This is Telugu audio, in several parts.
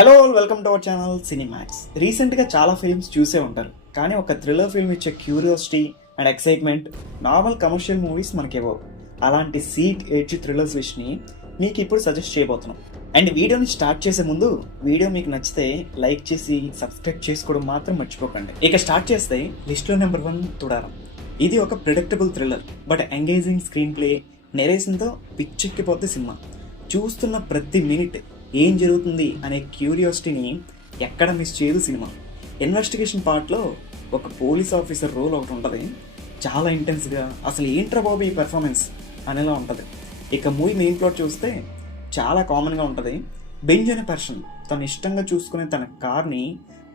Hello, welcome to our channel Cinemax. రీసెంట్గా చాలా ఫిల్మ్స్ చూసే ఉంటారు, కానీ ఒక థ్రిల్లర్ ఫిల్మ్ ఇచ్చే curiosity and excitement normal commercial movies మనకి ఇవ్వవు. అలాంటి సీట్ ఎడ్జ్ థ్రిల్లర్స్ విష్ని మీకు ఇప్పుడు సజెస్ట్ చేయబోతున్నాం. అండ్ వీడియోని స్టార్ట్ చేసే ముందు వీడియో మీకు నచ్చితే లైక్ చేసి సబ్స్క్రైబ్ చేసుకోవడం మాత్రం మర్చిపోకండి. ఇక స్టార్ట్ చేస్తే లిస్ట్లో నెంబర్ 1 తుడారం. ఇది ఒక predictable thriller but engaging screenplay, నెరేషన్తో పిచ్చెక్కిపోతే సినిమా. చూస్తున్న ప్రతి మినిట్ ఏం జరుగుతుంది అనే క్యూరియాసిటీని ఎక్కడ మిస్ చేయదు సినిమా. ఇన్వెస్టిగేషన్ పార్ట్లో ఒక పోలీస్ ఆఫీసర్ రోల్ ఒకటి ఉంటుంది, చాలా ఇంటెన్స్గా అసలు ఏంట్రా బాబు ఈ పెర్ఫార్మెన్స్ అనేలా ఉంటుంది. ఇక మూవీ మెయిన్ ప్లాట్ చూస్తే చాలా కామన్గా ఉంటుంది. బెంజ్ అనే పర్సన్ తను ఇష్టంగా చూసుకునే తన కార్ని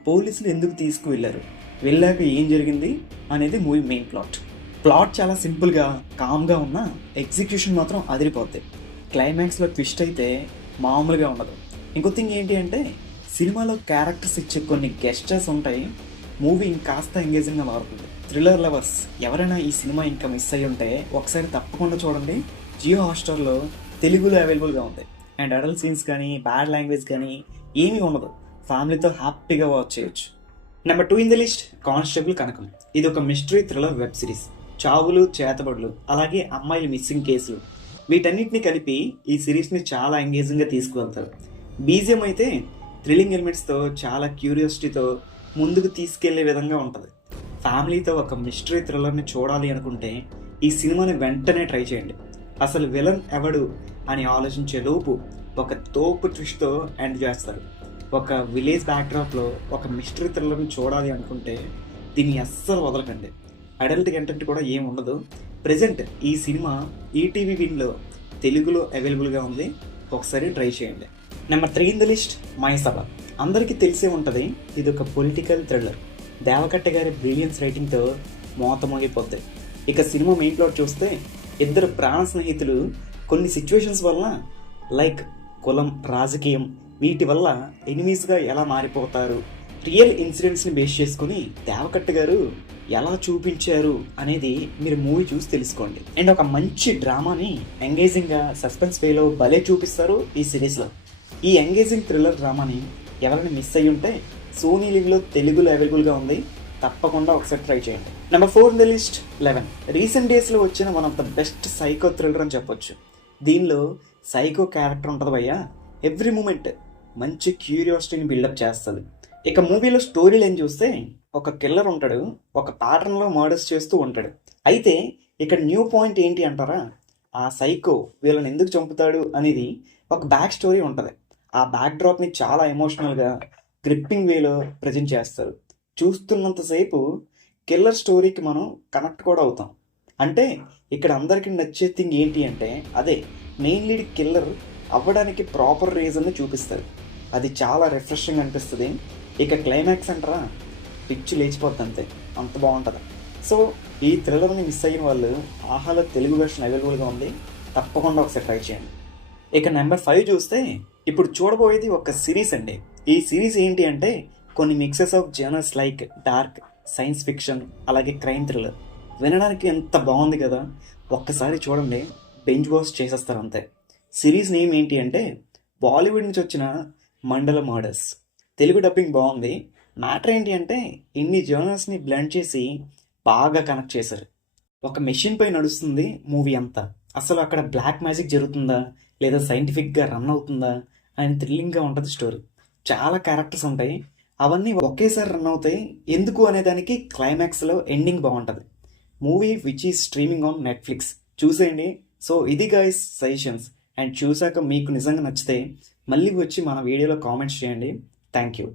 పోలీసులు ఎందుకు తీసుకువెళ్ళారు, వెళ్ళాక ఏం జరిగింది అనేది మూవీ మెయిన్ ప్లాట్ చాలా సింపుల్గా కామ్గా ఉన్న ఎగ్జిక్యూషన్ మాత్రం అదిరిపోద్ది. క్లైమాక్స్లో ట్విస్ట్ అయితే మామూలుగా ఉండదు. ఇంకో థింగ్ ఏంటి అంటే సినిమాలో క్యారెక్టర్స్ ఇచ్చే కొన్ని గెస్టర్స్ ఉంటాయి, మూవీ ఇంకాస్త ఎంగేజింగ్గా మారుతుంది. థ్రిల్లర్ లవర్స్ ఎవరైనా ఈ సినిమా ఇంకా మిస్ అయ్యి ఉంటే ఒకసారి తప్పకుండా చూడండి. జియో హాట్స్టార్లో తెలుగులో అవైలబుల్గా ఉంది. అండ్ అడల్ట్ సీన్స్ కానీ బ్యాడ్ లాంగ్వేజ్ కానీ ఏమీ ఉండదు, ఫ్యామిలీతో హ్యాపీగా వాచ్ చేయొచ్చు. Number 2 in the list, constable Kanakam. ఇది ఒక మిస్టరీ థ్రిల్లర్ వెబ్ సిరీస్. చావులు, చేతబడులు, అలాగే అమ్మాయిల మిస్సింగ్ కేసులు, వీటన్నిటిని కలిపి ఈ సిరీస్ని చాలా ఎంగేజింగ్గా తీసుకువెళ్తారు. బీజిఎం అయితే థ్రిల్లింగ్ ఎలిమెంట్స్తో చాలా క్యూరియాసిటీతో ముందుకు తీసుకెళ్లే విధంగా ఉంటుంది. ఫ్యామిలీతో ఒక మిస్టరీ థ్రిల్లర్ని చూడాలి అనుకుంటే ఈ సినిమాని వెంటనే ట్రై చేయండి. అసలు విలన్ ఎవడు అని ఆలోచించే లోపు ఒక తోపు ట్విస్ట్తో ఎండ్ చేస్తారు. ఒక విలేజ్ బ్యాక్డ్రాప్లో ఒక మిస్టరీ థ్రిల్లర్ని చూడాలి అనుకుంటే దీన్ని అస్సలు వదలకండి. అడల్ట్ కంటెంట్ కూడా ఏం ఉండదు. ప్రజెంట్ ఈ సినిమా ఈటీవీ విన్లో తెలుగులో అవైలబుల్గా ఉంది, ఒకసారి ట్రై చేయండి. Number 3 in the list, Mayasabha. అందరికీ తెలిసే ఉంటుంది, ఇది ఒక పొలిటికల్ థ్రిల్లర్. దేవకట్ట గారి బ్రిలియన్స్ రైటింగ్తో మోతమోగిపోద్ది. ఇక సినిమా మెయిన్ ప్లాట్ చూస్తే ఇద్దరు ప్రాణ స్నేహితులు కొన్ని సిచ్యువేషన్స్ వల్ల లైక్ కులం, రాజకీయం, వీటి వల్ల ఎనిమీస్గా ఎలా మారిపోతారు, రియల్ ఇన్సిడెంట్స్ని బేస్ చేసుకుని దేవకట్ట గారు ఎలా చూపించారు అనేది మీరు మూవీ చూసి తెలుసుకోండి. అండ్ ఒక మంచి డ్రామాని ఎంగేజింగ్గా సస్పెన్స్ వేలో భలే చూపిస్తారు ఈ సిరీస్లో. ఈ ఎంగేజింగ్ థ్రిల్లర్ డ్రామాని ఎవరైనా మిస్ అయ్యి ఉంటే సోనీ లివ్లో తెలుగులో అవైలబుల్గా ఉంది, తప్పకుండా ఒకసారి ట్రై చేయండి. Number 4 in the list, 11. Recent డేస్లో వచ్చిన one of the best psycho thriller అని చెప్పొచ్చు. దీనిలో సైకో క్యారెక్టర్ ఉంటుంది భయ్యా, ఎవ్రీ మూమెంట్ మంచి క్యూరియాసిటీని బిల్డప్ చేస్తుంది. ఇక మూవీలో స్టోరీ లైన్ చూస్తే ఒక కిల్లర్ ఉంటాడు, ఒక ప్యాటర్న్లో మర్డర్స్ చేస్తూ ఉంటాడు. అయితే ఇక్కడ న్యూ పాయింట్ ఏంటి అంటారా, ఆ సైకో వీళ్ళని ఎందుకు చంపుతాడు అనేది ఒక బ్యాక్ స్టోరీ ఉంటుంది. ఆ బ్యాక్ డ్రాప్ని చాలా ఎమోషనల్గా గ్రిప్పింగ్ వేలో ప్రజెంట్ చేస్తారు. చూస్తున్నంతసేపు కిల్లర్ స్టోరీకి మనం కనెక్ట్ కూడా అవుతాం. అంటే ఇక్కడ అందరికీ నచ్చే థింగ్ ఏంటి అంటే అదే, మెయిన్ లీడ్ కిల్లర్ అవ్వడానికి ప్రాపర్ రీజన్ని చూపిస్తారు. అది చాలా రిఫ్రెషింగ్ అనిపిస్తుంది. ఇక క్లైమాక్స్ అంటారా, పిచ్చి లేచిపోద్ది అంతే, అంత బాగుంటుంది. సో ఈ థ్రిల్లర్ని మిస్ అయిన వాళ్ళు ఆహాలో తెలుగు వెర్షన్ అవైలబుల్గా ఉంది, తప్పకుండా ఒకసారి ట్రై చేయండి. ఇక నెంబర్ 5 చూస్తే ఇప్పుడు చూడబోయేది ఒక సిరీస్ అండి. ఈ సిరీస్ ఏంటి అంటే కొన్ని mixes of genres like dark, science fiction, అలాగే క్రైమ్ థ్రిల్లర్. వినడానికి ఎంత బాగుంది కదా, ఒక్కసారి చూడండి, బెంజ్ వాచ్ చేసేస్తారు అంతే. సిరీస్ నేమ్ ఏంటి అంటే బాలీవుడ్ నుంచి వచ్చిన మండల మర్డర్స్. తెలుగు డబ్బింగ్ బాగుంది. మ్యాటర్ ఏంటి అంటే ఇన్ని జర్నల్స్ని బ్లెండ్ చేసి బాగా కనెక్ట్ చేశారు. ఒక మెషిన్ పై నడుస్తుంది మూవీ అంతా. అసలు అక్కడ బ్లాక్ మ్యాజిక్ జరుగుతుందా లేదా సైంటిఫిక్గా రన్ అవుతుందా అని థ్రిల్లింగ్గా ఉంటుంది స్టోరీ. చాలా క్యారెక్టర్స్ ఉంటాయి, అవన్నీ ఒకేసారి రన్ అవుతాయి ఎందుకు అనేదానికి క్లైమాక్స్లో ఎండింగ్ బాగుంటుంది. Movie which is streaming on Netflix, చూసేయండి. సో ఇది గైస్ సజెషన్స్. అండ్ చూసాక మీకు నిజంగా నచ్చితే మళ్ళీ వచ్చి మన వీడియోలో కామెంట్స్ చేయండి. Thank you.